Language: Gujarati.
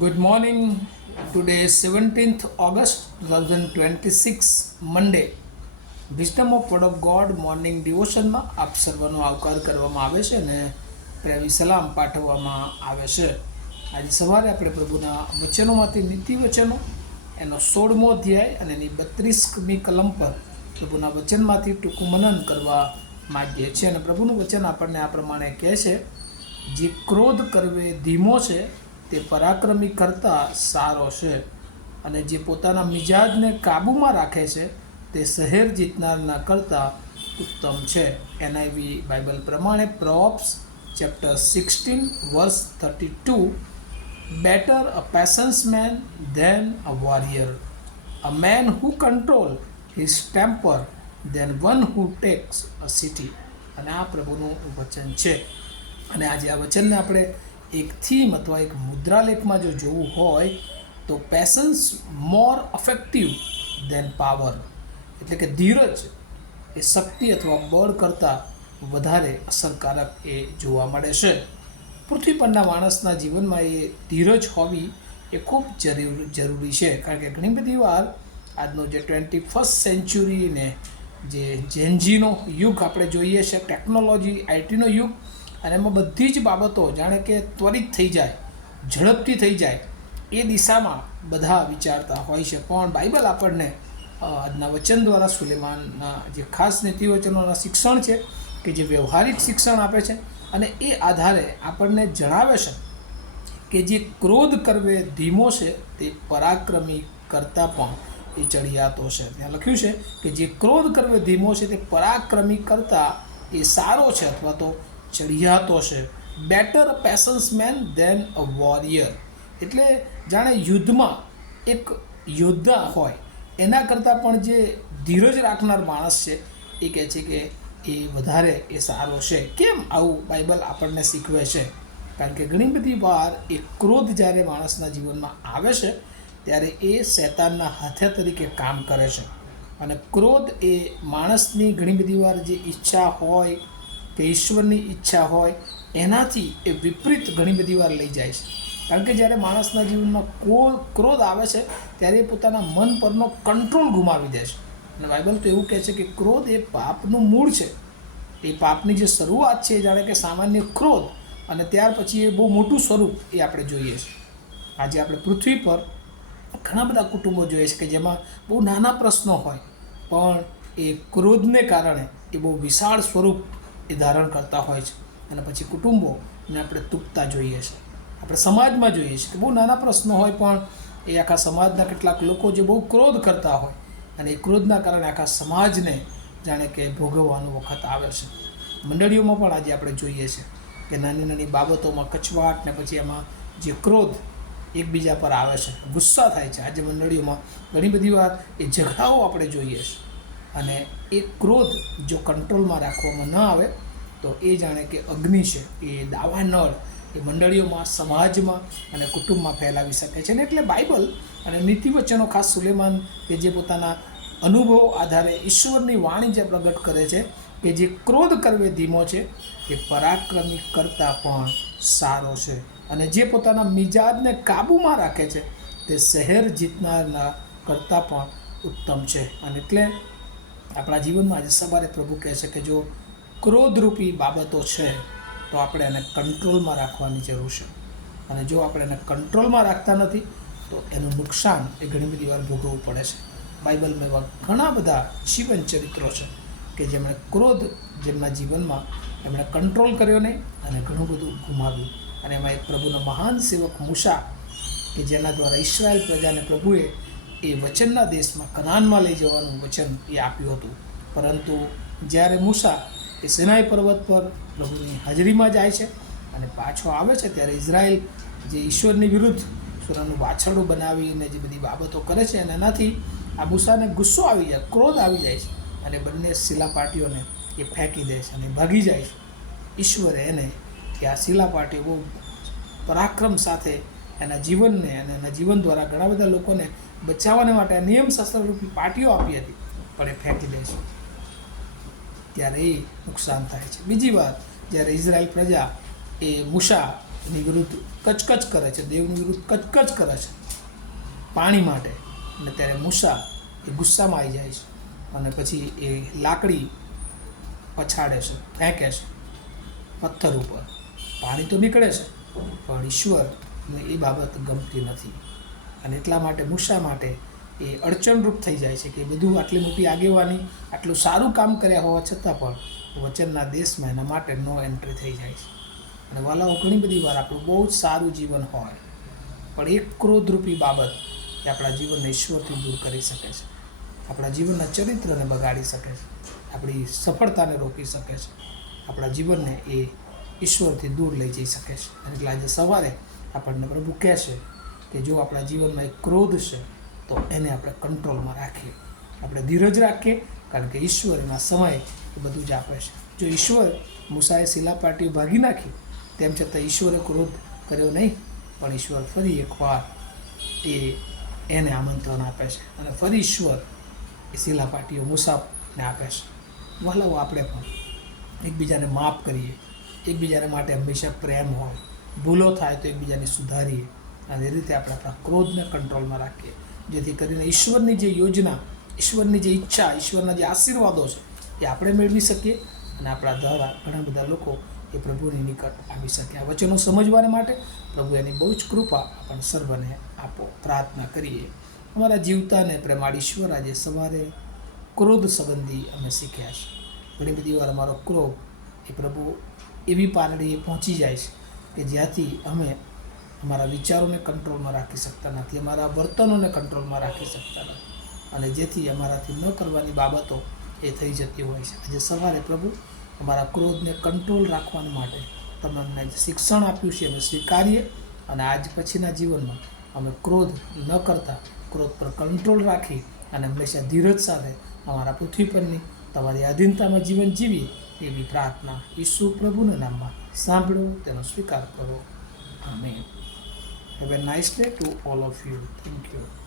Good morning. Today is 17th August 2026, Monday. Wisdom of word of God morning ડિવોશનમાં આપ સર્વનો આવકાર કરવામાં આવે છે અને પ્રેમી સલામ પાઠવવામાં આવે છે. આજે સવારે આપણે પ્રભુના વચનોમાંથી નીતિ વચનો એનો 16મો અધ્યાય અને એની 32મી કલમ પર પ્રભુના વચનમાંથી ટૂંકું મનન કરવા માગીએ છીએ. અને પ્રભુનું વચન આપણને આ પ્રમાણે કહે છે, જે ક્રોધ કરવે ધીમો છે તે પરાક્રમી કરતાં સારો છે, અને જે પોતાના મિજાજને કાબૂમાં રાખે છે તે શહેર જીતનારના કરતાં ઉત્તમ છે. એનઆઈવી બાઇબલ પ્રમાણે Proverbs chapter 16 verse 32, better a patience man than a warrior, a man who control his temper than one who takes a city. અને આ પ્રભુનું વચન છે. અને આજે આ વચનને આપણે એક થીમ અથવા એક મુદ્રાલેખમાં જો જોવું હોય તો પેશન્સ મોર અફેક્ટિવ દેન પાવર, એટલે કે ધીરજ એ શક્તિ અથવા બળ કરતાં વધારે અસરકારક એ જોવા મળે છે. પૃથ્વી પરના માણસના જીવનમાં એ ધીરજ હોવી એ ખૂબ જરૂરી છે, કારણ કે ઘણી બધી વાર આજનો જે 21st સેન્ચુરીને જે જેનજીનો યુગ આપણે જોઈએ છે, ટેકનોલોજી આઈટીનો યુગ, અને એમાં બધી જ બાબતો જાણે કે ત્વરિત થઈ જાય, ઝડપથી થઈ જાય એ દિશામાં બધા વિચારતા હોય છે. પણ બાઇબલ આપણને આજના વચન દ્વારા સુલેમાનના જે ખાસ નીતિવચનોના શિક્ષણ છે કે જે વ્યવહારિક શિક્ષણ આપે છે, અને એ આધારે આપણને જણાવે છે કે જે ક્રોધ કરવે ધીમો છે તે પરાક્રમી કરતાં પણ એ ચડિયાતો છે. ત્યાં લખ્યું છે કે જે ક્રોધ કરવે ધીમો છે તે પરાક્રમી કરતાં એ સારો છે અથવા તો ચડિયાતો છે. Better patience man than a warrior, એટલે જાણે યુદ્ધમાં એક યોદ્ધા હોય એના કરતાં પણ જે ધીરજ રાખનાર માણસ છે એ કહે છે કે એ વધારે એ સારો છે. કેમ આવું બાઇબલ આપણને શીખવે છે? કારણ કે ઘણી બધી વાર એ ક્રોધ જ્યારે માણસના જીવનમાં આવે છે ત્યારે એ શૈતાનના હાથે તરીકે કામ કરે છે. અને ક્રોધ એ માણસની ઘણી બધી વાર જે ઈચ્છા હોય કે ઈશ્વરની ઈચ્છા હોય એનાથી એ વિપરીત ઘણી બધી વાર લઈ જાય છે. કારણ કે જ્યારે માણસના જીવનમાં ક્રોધ આવે છે ત્યારે એ પોતાના મન પરનો કંટ્રોલ ગુમાવી દે છે. અને બાઇબલ તો એવું કહે છે કે ક્રોધ એ પાપનું મૂળ છે. એ પાપની જે શરૂઆત છે જાણે કે સામાન્ય ક્રોધ, અને ત્યાર પછી એ બહુ મોટું સ્વરૂપ એ આપણે જોઈએ છીએ. આજે આપણે પૃથ્વી પર ઘણા બધા કુટુંબો જોઈએ છે કે જેમાં બહુ નાના પ્રશ્નો હોય પણ એ ક્રોધને કારણે એ બહુ વિશાળ સ્વરૂપ એ ધારણ કરતા હોય છે. અને પછી કુટુંબોને આપણે તૂટતા જોઈએ છીએ. આપણે સમાજમાં જોઈએ છીએ કે બહુ નાના પ્રશ્નો હોય પણ એ આખા સમાજના કેટલાક લોકો જે બહુ ક્રોધ કરતા હોય, અને એ ક્રોધના કારણે આખા સમાજને જાણે કે ભોગવવાનો વખત આવે છે. મંડળીઓમાં પણ આજે આપણે જોઈએ છીએ કે નાની નાની બાબતોમાં કચવાટ ને પછી એમાં જે ક્રોધ એકબીજા પર આવે છે, ગુસ્સા થાય છે. આજે મંડળીઓમાં ઘણી બધી વાર એ ઝઘડાઓ આપણે જોઈએ છીએ. અને એ ક્રોધ જો કંટ્રોલમાં રાખવામાં ન આવે તો એ જાણે કે અગ્નિ છે, એ દાવાનળ એ મંડળીઓમાં, સમાજમાં અને કુટુંબમાં ફેલાવી શકે છે. ને એટલે બાઇબલ અને નીતિવચનો ખાસ સુલેમાન કે જે પોતાના અનુભવ આધારે ઈશ્વરની વાણી જે પ્રગટ કરે છે કે જે ક્રોધ કરવે ધીમો છે એ પરાક્રમી કરતાં પણ સારો છે, અને જે પોતાના મિજાજને કાબૂમાં રાખે છે તે શહેર જીતનારના કરતાં પણ ઉત્તમ છે. અને એટલે આપણા જીવનમાં આજે સવારે પ્રભુ કહે છે કે જો ક્રોધરૂપી બાબતો છે તો આપણે એને કંટ્રોલમાં રાખવાની જરૂર છે. અને જો આપણે એને કંટ્રોલમાં રાખતા નથી તો એનું નુકસાન એ ઘણી બધી વાર ભોગવવું પડે છે. બાઇબલમાં એવા ઘણા બધા જીવન ચરિત્રો છે કે જેમણે ક્રોધ જેમના જીવનમાં એમણે કંટ્રોલ કર્યો નહીં અને ઘણું બધું ગુમાવ્યું. અને એમાં એક પ્રભુનો મહાન સેવક મૂસા કે જેના દ્વારા ઇસ્રાયેલ પ્રજાને પ્રભુએ એ વચનના દેશમાં કનાનમાં લઈ જવાનું વચન એ આપ્યું હતું. પરંતુ જ્યારે મૂસા એ સિનાઈ પર્વત પર પ્રભુની હાજરીમાં જાય છે અને પાછો આવે છે ત્યારે ઇઝરાયલ જે ઈશ્વરની વિરુદ્ધ સોનાનું વાછરડું બનાવીને જે બધી બાબતો કરે છે અને એનાથી આ મૂસાને ગુસ્સો આવી જાય, ક્રોધ આવી જાય છે, અને બંને શિલાપાટીઓને એ ફેંકી દે છે અને ભાગી જાય છે. ઈશ્વરે એને કે આ શિલાપાટીઓ બહુ પરાક્રમ સાથે એના જીવનને અને એના જીવન દ્વારા ઘણા બધા લોકોને બચાવવાને માટે આ નિયમશાસ્ત્રરૂપી પાટીઓ આપી હતી, પણ એ ફેંકી દે છે. ત્યારે એ નુકસાન થાય છે. બીજી વાત, જ્યારે ઇઝરાયલ પ્રજા એ મૂસા એની વિરુદ્ધ કચકચ કરે છે, દેવની વિરુદ્ધ કચકચ કરે છે પાણી માટે. અને ત્યારે મૂસા એ ગુસ્સામાં આવી જાય છે અને પછી એ લાકડી પછાડે છે, ફેંકે છે પથ્થર ઉપર. પાણી તો નીકળે છે પણ ઈશ્વરને એ બાબત ગમતી નથી. અને એટલા માટે મૂસા માટે એ અડચણરૂપ થઈ જાય છે કે બધું આટલી મોટી આગેવાની, આટલું સારું કામ કર્યા હોવા છતાં પણ વચનના દેશમાં એના માટે નો એન્ટ્રી થઈ જાય છે. અને વાલાઓ, ઘણી બધી વાર આપણું બહુ જ સારું જીવન હોય પણ એક ક્રોધરૂપી બાબત એ આપણા જીવનને ઈશ્વરથી દૂર કરી શકે છે, આપણા જીવનના ચરિત્રને બગાડી શકે છે, આપણી સફળતાને રોકી શકે છે, આપણા જીવનને એ ઈશ્વરથી દૂર લઈ જઈ શકે છે. એટલે આજે સવારે આપણને પ્રભુ કહે છે કે જો આપણા જીવનમાં એક ક્રોધ છે તો એને આપણે કંટ્રોલમાં રાખીએ, આપણે ધીરજ રાખીએ, કારણ કે ઈશ્વર એના સમય એ બધું જ આપે છે. જો ઈશ્વર મૂસાએ શિલાપાટીઓ ભાગી નાખી તેમ છતાં ઈશ્વરે ક્રોધ કર્યો નહીં, પણ ઈશ્વર ફરી એકવાર એને આમંત્રણ આપે છે અને ફરી ઈશ્વર એ શિલાપાટીઓ મૂસાને આપે છે. વહાલાઓ, આપણે પણ એકબીજાને માફ કરીએ, એકબીજાને માટે હંમેશા પ્રેમ હોય, ભૂલો થાય તો એકબીજાને સુધારીએ અને એ રીતે આપણે આપણા ક્રોધને કંટ્રોલમાં રાખીએ, જેથી કરીને ઈશ્વરની જે યોજના, ઈશ્વરની જે ઈચ્છા, ઈશ્વરના જે આશીર્વાદો છે એ આપણે મેળવી શકીએ અને આપણા દ્વારા ઘણા બધા લોકો એ પ્રભુની નિકટ આવી શકે. આ વચનો સમજવાને માટે પ્રભુ એની બહુ જ કૃપા આપણને સર્વને આપો. પ્રાર્થના કરીએ. અમારા જીવતાને પ્રેમાળ ઈશ્વર, આજે સવારે ક્રોધ સંબંધી અમે શીખ્યા છે. ઘણી બધી વાર અમારો ક્રોધ એ પ્રભુ એવી પારડીએ પહોંચી જાય છે કે જ્યાંથી અમે અમારા વિચારોને કંટ્રોલમાં રાખી શકતા નથી, અમારા વર્તનોને કંટ્રોલમાં રાખી શકતા નથી અને જેથી અમારાથી ન કરવાની બાબતો એ થઈ જતી હોય છે. આજે સવારે પ્રભુ અમારા ક્રોધને કંટ્રોલ રાખવા માટે તમે અમને શિક્ષણ આપ્યું છે, અમે સ્વીકારીએ અને આજ પછીના જીવનમાં અમે ક્રોધ ન કરતા ક્રોધ પર કંટ્રોલ રાખી અને હંમેશા ધીરજ સાથે અમારા પૃથ્વી પરની તમારી આધીનતામાં જીવન જીવીએ એવી પ્રાર્થના ઈસુ પ્રભુના નામમાં સાંભળો, તેનો સ્વીકાર કરો. Amen. Have a nice day to all of you. Thank you.